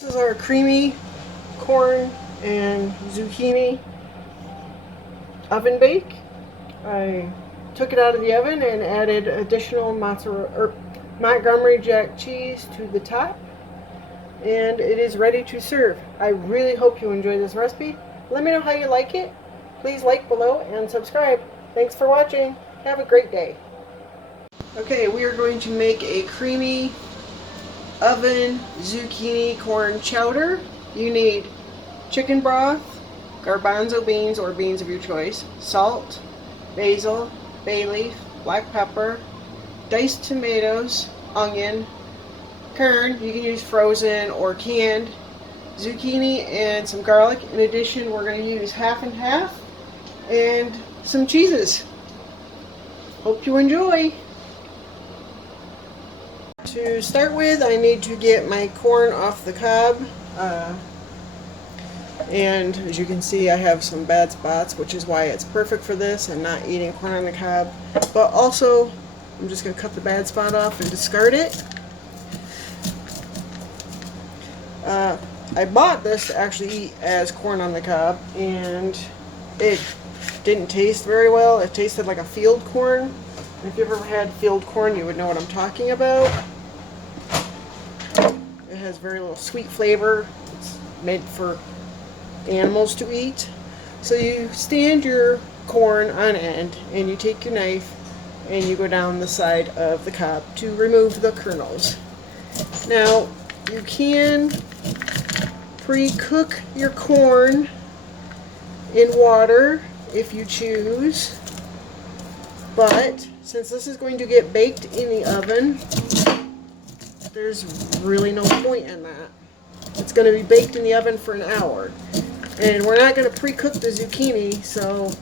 This is our creamy corn and zucchini oven bake. I took it out of the oven and added additional Montgomery Jack cheese to the top, and it is ready to serve. I really hope you enjoy this recipe. Let me know how you like it. Please like below and subscribe. Thanks for watching. Have a great day. Okay, we are going to make a creamy oven zucchini corn chowder. You need chicken broth, garbanzo beans or beans of your choice, salt, basil, bay leaf, black pepper, diced tomatoes, onion, kern, you can use frozen or canned, zucchini, and some garlic. In addition, we're going to use half and half, and some cheeses. Hope you enjoy. To start with, I need to get my corn off the cob, and as you can see, I have some bad spots, which is why it's perfect for this and not eating corn on the cob. But also, I'm just going to cut the bad spot off and discard it. I bought this to actually eat as corn on the cob, and it didn't taste very well. It tasted like a field corn. If you've ever had field corn, you would know what I'm talking about. It has very little sweet flavor. It's made for animals to eat. So you stand your corn on end, and you take your knife and you go down the side of the cob to remove the kernels. Now, you can pre-cook your corn in water if you choose, but since this is going to get baked in the oven, there's really no point in that. It's going to be baked in the oven for an hour, and we're not going to pre-cook the zucchini, so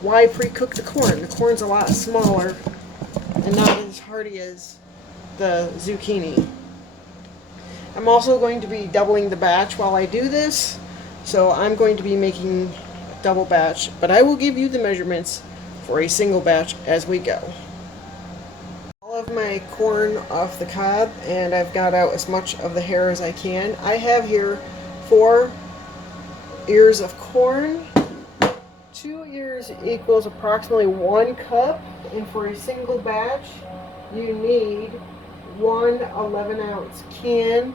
why pre-cook the corn? The corn's a lot smaller and not as hearty as the zucchini. I'm also going to be doubling the batch while I do this, so I'm going to be making a double batch, but I will give you the measurements for a single batch as we go. All of my corn off the cob, and I've got out as much of the hair as I can. I have here 4 ears of corn. 2 ears equals approximately 1 cup, and for a single batch you need 1 11-ounce can.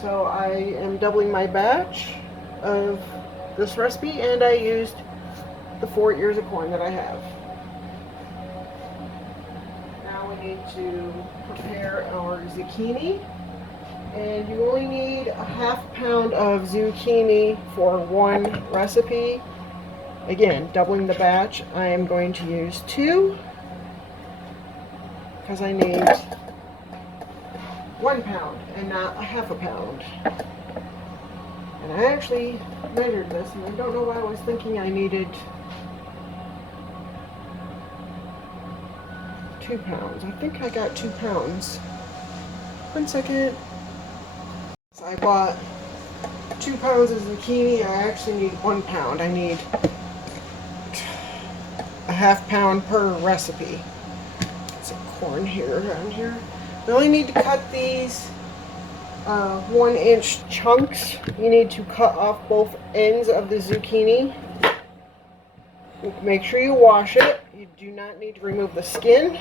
So I am doubling my batch of this recipe, and I used the 4 ears of corn that I have. Now we need to prepare our zucchini, and you only need a ½ pound of zucchini for one recipe. Again, doubling the batch, I am going to use 2 because I need 1 pound and not a ½ pound. And I actually measured this, and I don't know why I was thinking I needed 2 pounds. I think I got 2 pounds. 1 second. So I bought 2 pounds of zucchini. I actually need 1 pound. I need a ½ pound per recipe. Some corn here around here. We only need to cut these 1-inch chunks. You need to cut off both ends of the zucchini. Make sure you wash it. You do not need to remove the skin.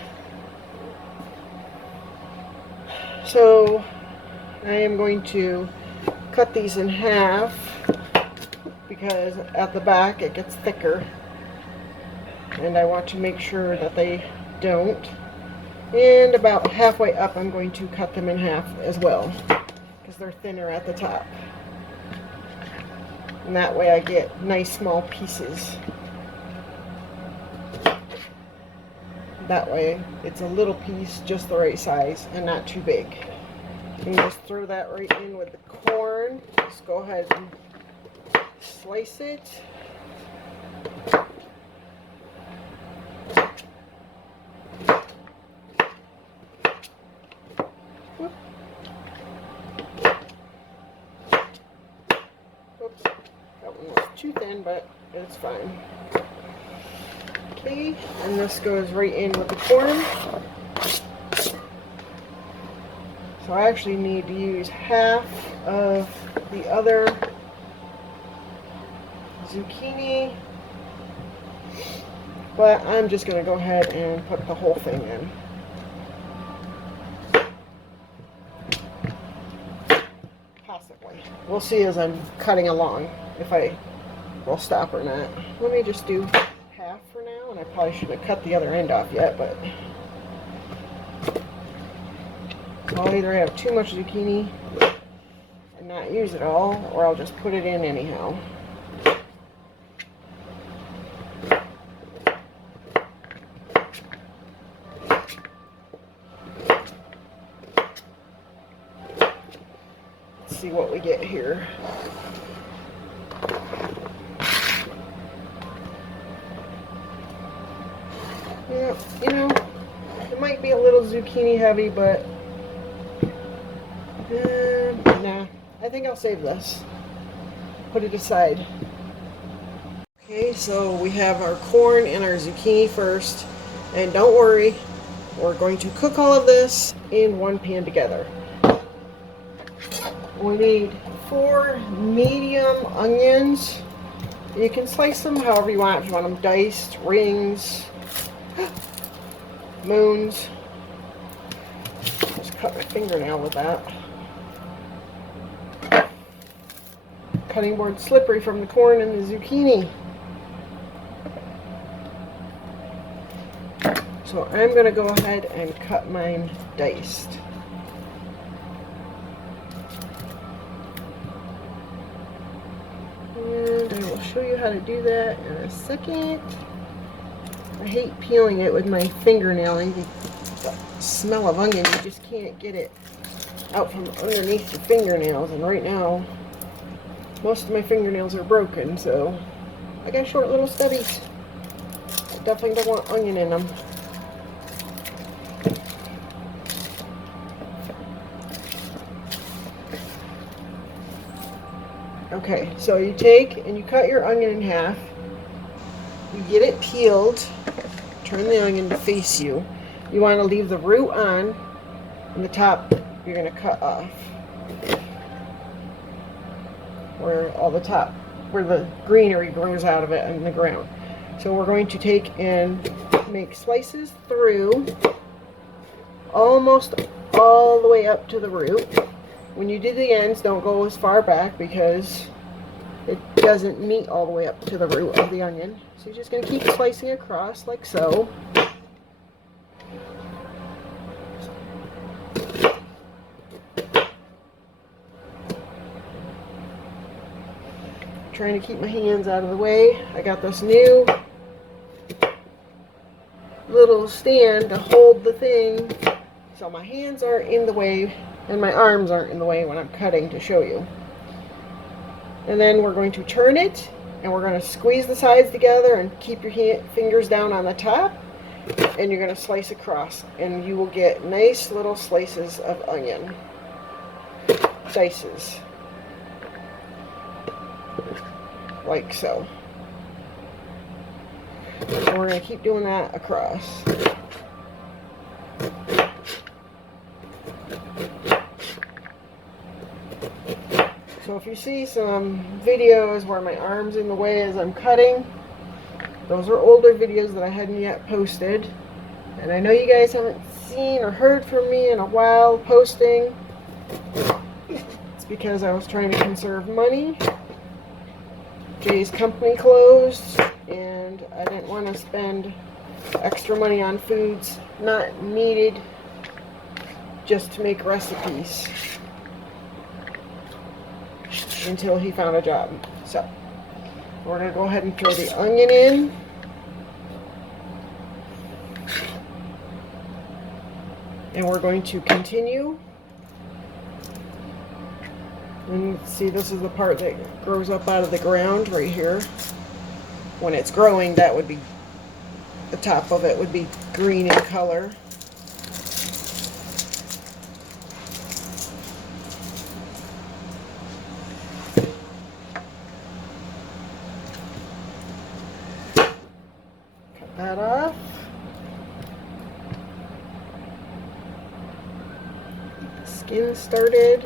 So I am going to cut these in half because at the back it gets thicker, and I want to make sure that they don't. And about halfway up I'm going to cut them in half as well because they're thinner at the top, and that way I get nice small pieces. That way it's a little piece, just the right size and not too big. You can just throw that right in with the corn. Just go ahead and slice it. Whoop. Oops, that one was too thin, but it's fine. Okay, and this goes right in with the corn. So I actually need to use half of the other zucchini, but I'm just going to go ahead and put the whole thing in. Possibly. We'll see as I'm cutting along if I will stop or not. Let me just do half for now, and I probably shouldn't have cut the other end off yet, but I'll either have too much zucchini and not use it all, or I'll just put it in anyhow. Let's see what we get here. Yeah, you know, it might be a little zucchini heavy, but nah, I think I'll save this. Put it aside. Okay, so we have our corn and our zucchini first, and don't worry, we're going to cook all of this in one pan together. We need 4 medium onions. You can slice them however you want. If you want them diced, rings, moons. Just cut my fingernail with that. Cutting board slippery from the corn and the zucchini. So I'm going to go ahead and cut mine diced. And I will show you how to do that in a second. I hate peeling it with my fingernail. The smell of onion, you just can't get it out from underneath your fingernails. And right now, most of my fingernails are broken, so I got short little stubbies. I definitely don't want onion in them. Okay, so you take and you cut your onion in half. You get it peeled. Turn the onion to face you. You want to leave the root on, and the top you're going to cut off. Where all the top, where the greenery grows out of it in the ground. So we're going to take and make slices through almost all the way up to the root. When you do the ends, don't go as far back because it doesn't meet all the way up to the root of the onion. So you're just going to keep slicing across like so. Trying to keep my hands out of the way. I got this new little stand to hold the thing so my hands aren't in the way and my arms aren't in the way when I'm cutting to show you. And then we're going to turn it and we're going to squeeze the sides together and keep your fingers down on the top, and you're going to slice across and you will get nice little slices of onion. Slices. Like so. So we're going to keep doing that across. So if you see some videos where my arm's in the way as I'm cutting, those are older videos that I hadn't yet posted. And I know you guys haven't seen or heard from me in a while posting. It's because I was trying to conserve money. Jay's company closed, and I didn't want to spend extra money on foods not needed just to make recipes until he found a job. So we're going to go ahead and throw the onion in. And we're going to continue. And see, this is the part that grows up out of the ground right here. When it's growing, that would be, the top of it would be green in color. Cut that off. skin started.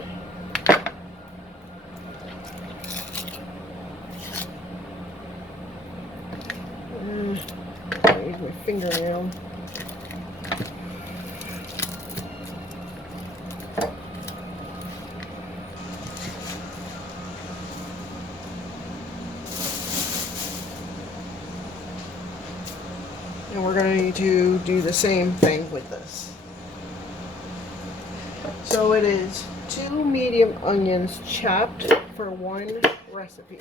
I use my fingernail. And we're going to do the same thing with this. So it is 2 medium onions chopped for 1 recipe.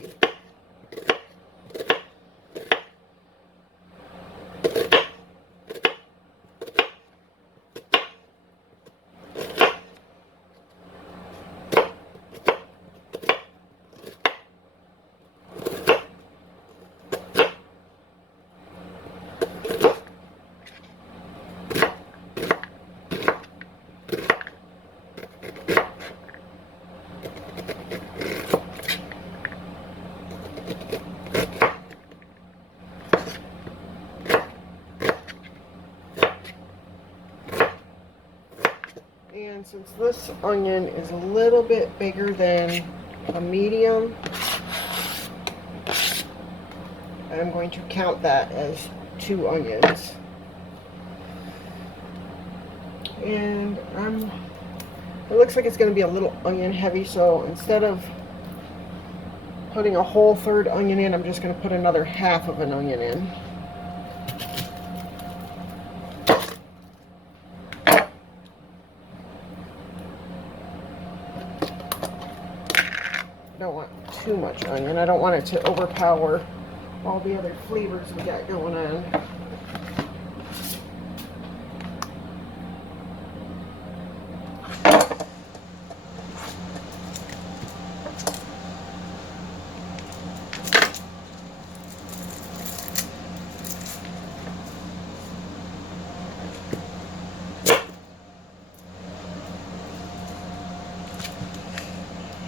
And since this onion is a little bit bigger than a medium, I'm going to count that as 2 onions. And it looks like it's going to be a little onion heavy, so instead of putting a whole 3rd onion in, I'm just going to put another half of an onion in. I don't want too much onion. I don't want it to overpower all the other flavors we got going on.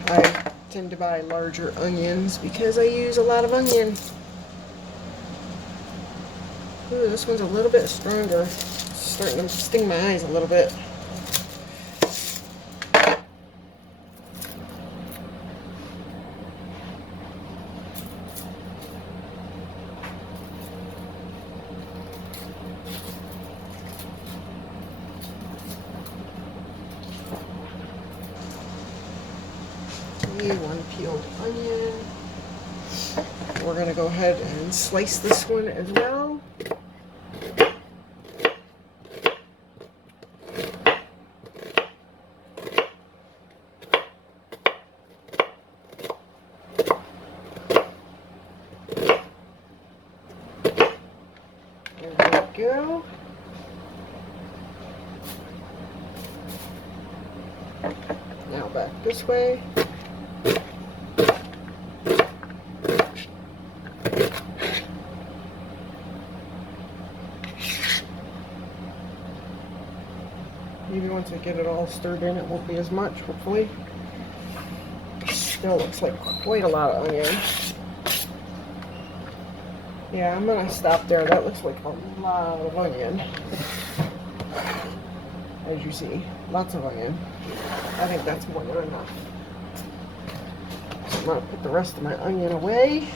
I tend to buy larger onions because I use a lot of onion. Ooh, this one's a little bit stronger. It's starting to sting my eyes a little bit. One peeled onion. We're going to go ahead and slice this one as well. There we go. Now back this way. Maybe once I get it all stirred in, it won't be as much, hopefully. Still looks like quite a lot of onion. Yeah, I'm going to stop there. That looks like a lot of onion. As you see, lots of onion. I think that's more than enough. So I'm going to put the rest of my onion away.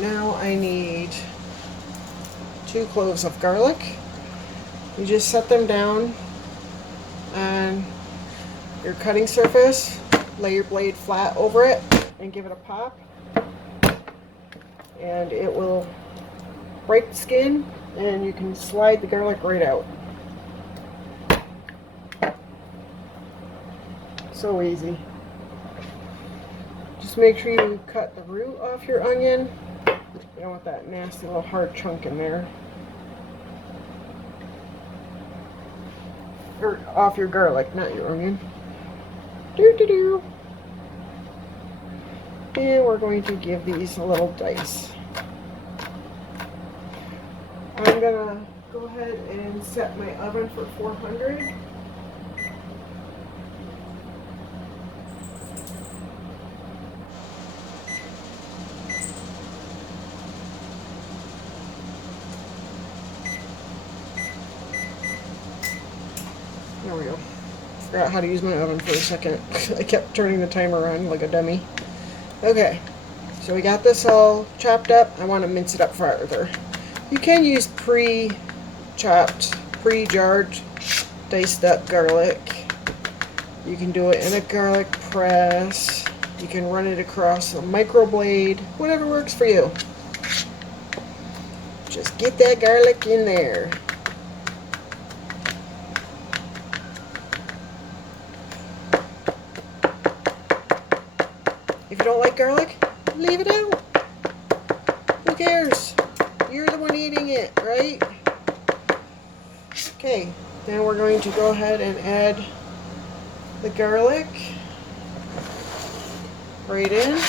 Now I need 2 cloves of garlic. You just set them down on your cutting surface, lay your blade flat over it, and give it a pop. And it will break the skin, and you can slide the garlic right out. So easy. Just make sure you cut the root off your onion. You don't want that nasty little hard chunk in there. Or off your garlic, not your onion. Doo-doo-doo. And we're going to give these a little dice. I'm going to go ahead and set my oven for 400. There we go. Forgot how to use my oven for a second. I kept turning the timer on like a dummy. Okay, so we got this all chopped up. I want to mince it up further. You can use pre-chopped, pre-jarred, diced up garlic. You can do it in a garlic press. You can run it across a microblade. Whatever works for you. Just get that garlic in there. If you don't like garlic, leave it out. Who cares? You're the one eating it, right? Okay, then we're going to go ahead and add the garlic right in.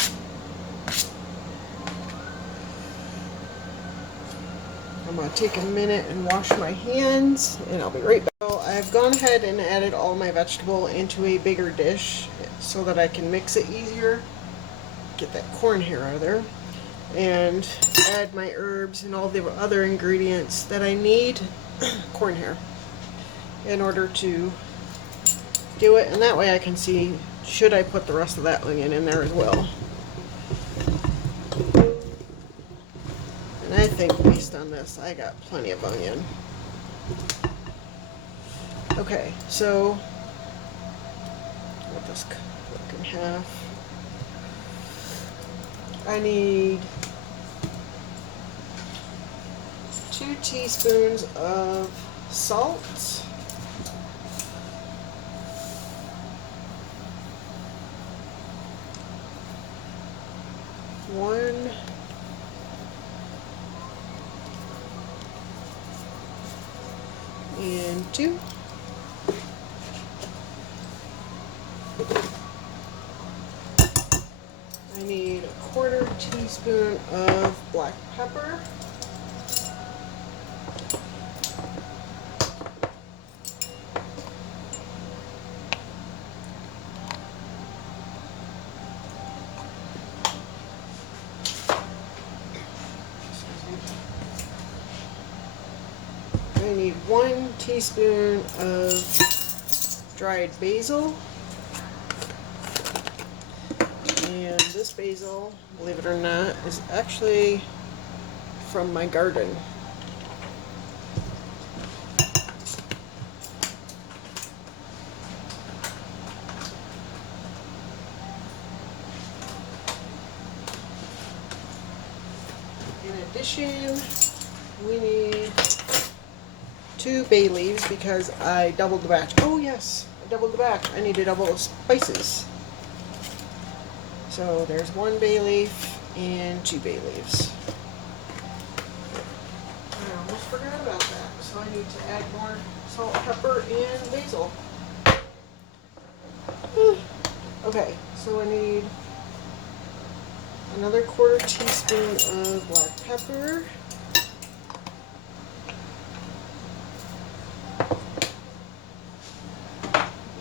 I'm going to take a minute and wash my hands, and I'll be right back. So I've gone ahead and added all my vegetable into a bigger dish so that I can mix it easier. Get that corn hair out of there, and add my herbs and all the other ingredients that I need, corn hair, in order to do it. And that way I can see, should I put the rest of that onion in there as well. And I think based on this, I got plenty of onion. Okay, so let this cook in half. I need 2 teaspoons of salt, 1 and 2. I need 1/4 teaspoon of black pepper. I need 1 teaspoon of dried basil. And this basil, believe it or not, is actually from my garden. In addition, we need 2 bay leaves because I doubled the batch. Oh yes, I doubled the batch. I need to double the spices. So there's 1 bay leaf and 2 bay leaves. I almost forgot about that. So I need to add more salt, pepper, and basil. Okay, so I need another 1/4 teaspoon of black pepper.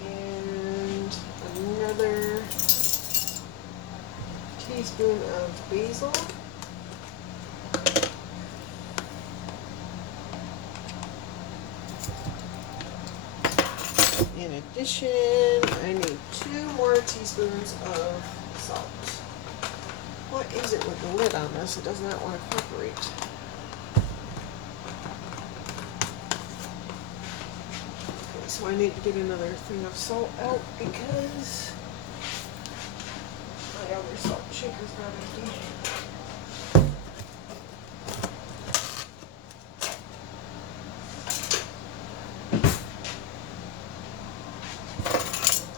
And another teaspoon of basil. In addition, I need 2 more teaspoons of salt. What is it with the lid on this? It does not want to cooperate. Okay, so I need to get another thing of salt out because my other salt shaker's not empty.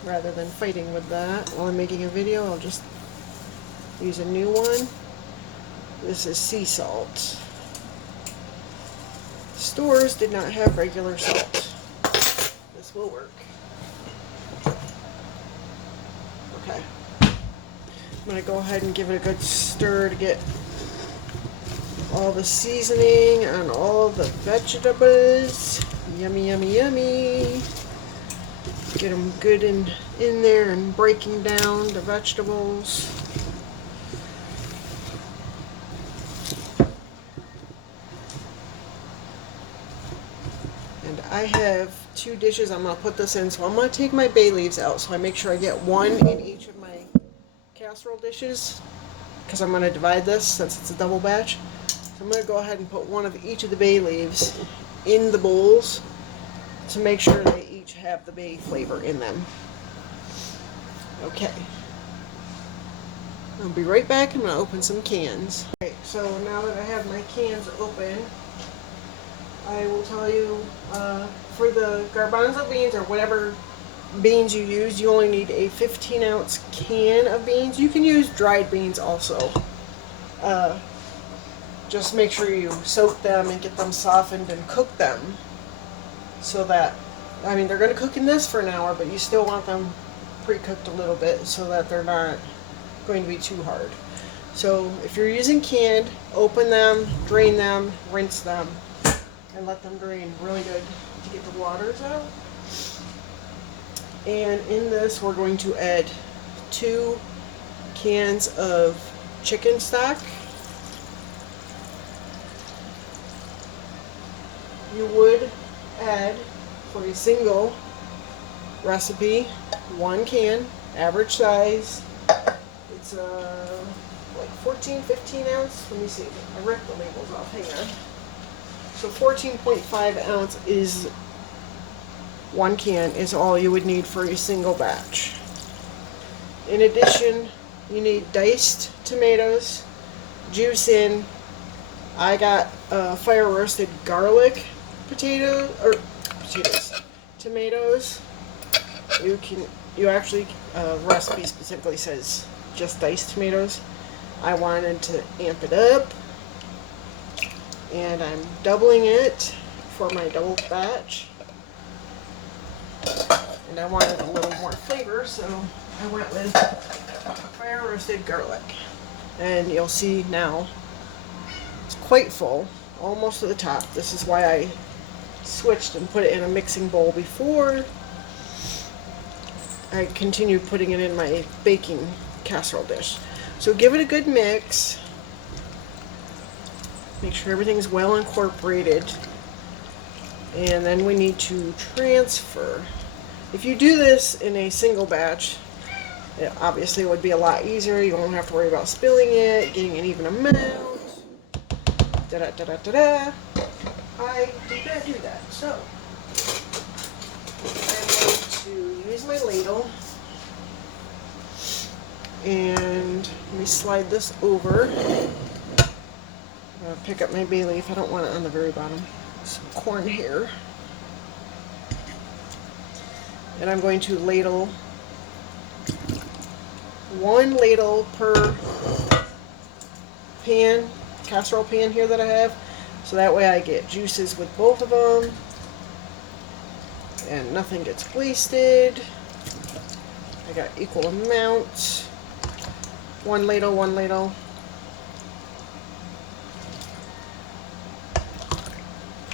Rather than fighting with that while I'm making a video, I'll just use a new one. This is sea salt. Stores did not have regular salt. This will work. Okay. I'm going to go ahead and give it a good stir to get all the seasoning on all the vegetables. Yummy, yummy, yummy. Get them good in there and breaking down the vegetables. And I have 2 dishes I'm going to put this in, so I'm going to take my bay leaves out so I make sure I get 1 in each of my casserole dishes, because I'm going to divide this since it's a double batch. So I'm going to go ahead and put 1 of each of the bay leaves in the bowls to make sure they each have the bay flavor in them. Okay. I'll be right back. I'm going to open some cans. Okay, so now that I have my cans open, I will tell you, for the garbanzo beans or whatever beans you use, you only need a 15-ounce can of beans. You can use dried beans also. Just make sure you soak them and get them softened and cook them so that, I mean, they're going to cook in this for an hour, but you still want them pre-cooked a little bit so that they're not going to be too hard. So if you're using canned, open them, drain them, rinse them, and let them drain really good to get the waters out. And in this we're going to add 2 cans of chicken stock. You would add, for a single recipe, 1 can, average size. It's like 14, 15 ounce. Let me see. I ripped the labels off. Hang on. So 14.5 ounce is 1 can is all you would need for a single batch. In addition, you need diced tomatoes, juice in. I got fire roasted garlic tomatoes. You actually, recipe specifically says just diced tomatoes. I wanted to amp it up, and I'm doubling it for my double batch. And I wanted a little more flavor, so I went with fire roasted garlic. And you'll see now it's quite full, almost to the top. This is why I switched and put it in a mixing bowl before I continued putting it in my baking casserole dish. So give it a good mix. Make sure everything's well incorporated. And then we need to transfer. If you do this in a single batch, it obviously would be a lot easier. You won't have to worry about spilling it, getting an even amount. Da-da-da-da-da-da. I did not do that. So I'm going to use my ladle. And let me slide this over. I'm going to pick up my bay leaf. I don't want it on the very bottom. Some corn here. And I'm going to ladle 1 ladle per pan, casserole pan here that I have. So that way I get juices with both of them. And nothing gets wasted. I got equal amounts. 1 ladle, 1 ladle.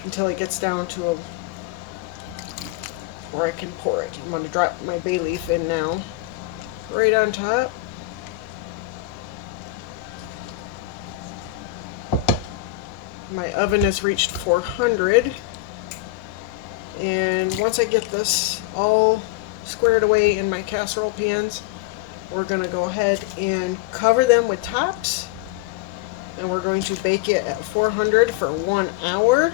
Until it gets down to where I can pour it. I'm going to drop my bay leaf in now, right on top. My oven has reached 400, and once I get this all squared away in my casserole pans, we're going to go ahead and cover them with tops, and we're going to bake it at 400 for 1 hour.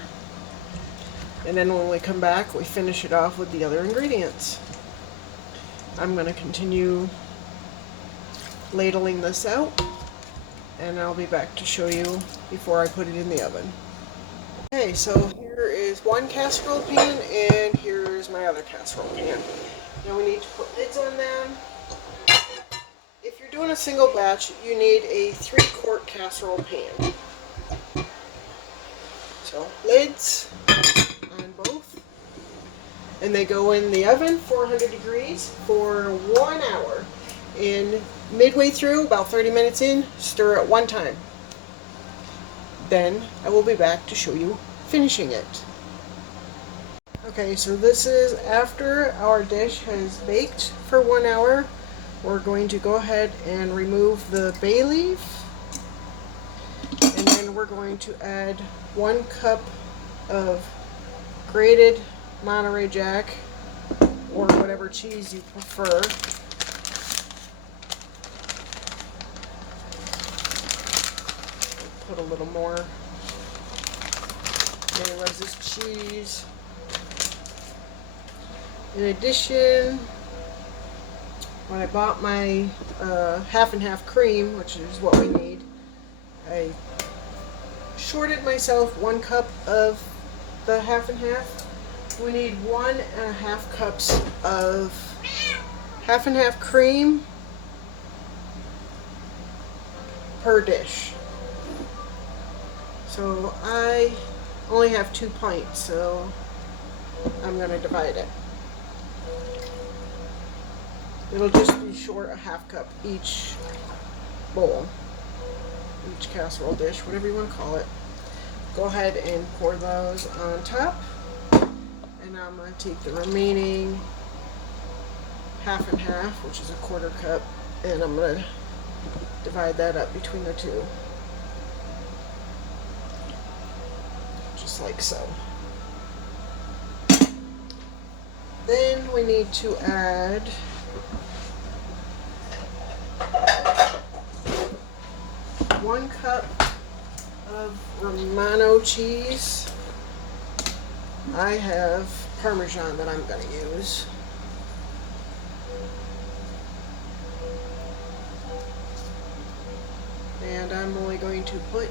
And then when we come back, we finish it off with the other ingredients. I'm going to continue ladling this out, and I'll be back to show you before I put it in the oven. Okay, so here is 1 casserole pan, and here's my other casserole pan. Now we need to put lids on them. If you're doing a single batch, you need a 3-quart casserole pan. So lids on both, and they go in the oven 400 degrees for 1 hour. And midway through, about 30 minutes in, stir it 1 time. Then I will be back to show you finishing it. Okay, so this is after our dish has baked for 1 hour. We're going to go ahead and remove the bay leaf, and then we're going to add 1 cup of grated Monterey Jack or whatever cheese you prefer. Put a little more. Danny loves this cheese. In addition, when I bought my half and half cream, which is what we need, I shorted myself 1 cup of the half and half. We need 1.5 cups of half and half cream per dish. So I only have 2 pints, so I'm going to divide it. It'll just be short a half cup each bowl, each casserole dish, whatever you want to call it. Go ahead and pour those on top. And now I'm going to take the remaining half and half, which is a 1/4 cup, and I'm going to divide that up between the two. Just like so. Then we need to add one cup of Romano cheese. I have Parmesan that I'm going to use. And I'm only going to put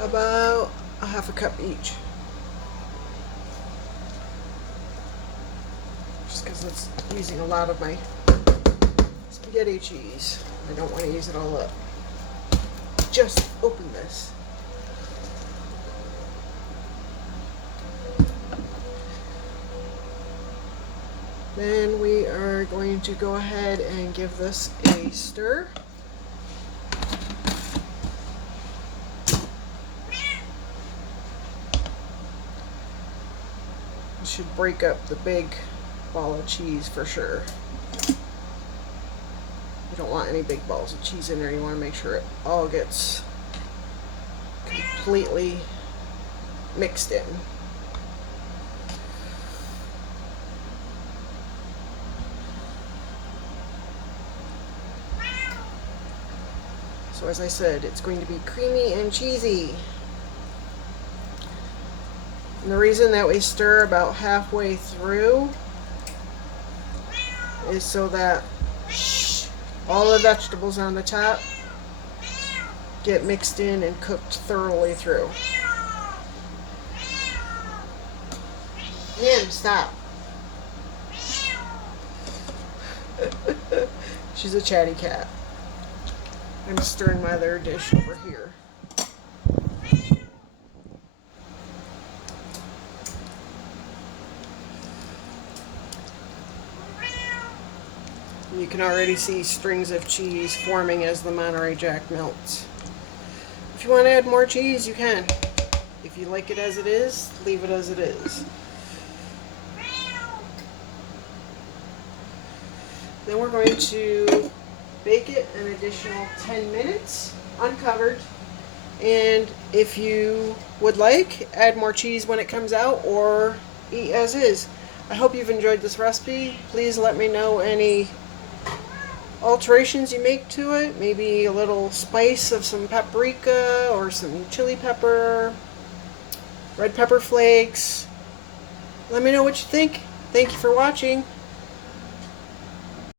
about a half a cup each. Just because it's using a lot of my spaghetti cheese. I don't want to use it all up. Just open this. Then we are going to go ahead and give this a stir. It should break up the big ball of cheese for sure. You don't want any big balls of cheese in there. You want to make sure it all gets completely mixed in. So as I said, it's going to be creamy and cheesy. And the reason that we stir about halfway through is so that all the vegetables on the top get mixed in and cooked thoroughly through. Nim, stop. She's a chatty cat. I'm stirring my other dish over here. You can already see strings of cheese forming as the Monterey Jack melts. If you want to add more cheese, you can. If you like it as it is, leave it as it is. Then we're going to bake it an additional 10 minutes uncovered, and if you would like, add more cheese when it comes out or eat as is. I hope you've enjoyed this recipe. Please let me know any alterations you make to it, maybe a little spice of some paprika or some chili pepper, red pepper flakes. Let me know what you think. Thank you for watching.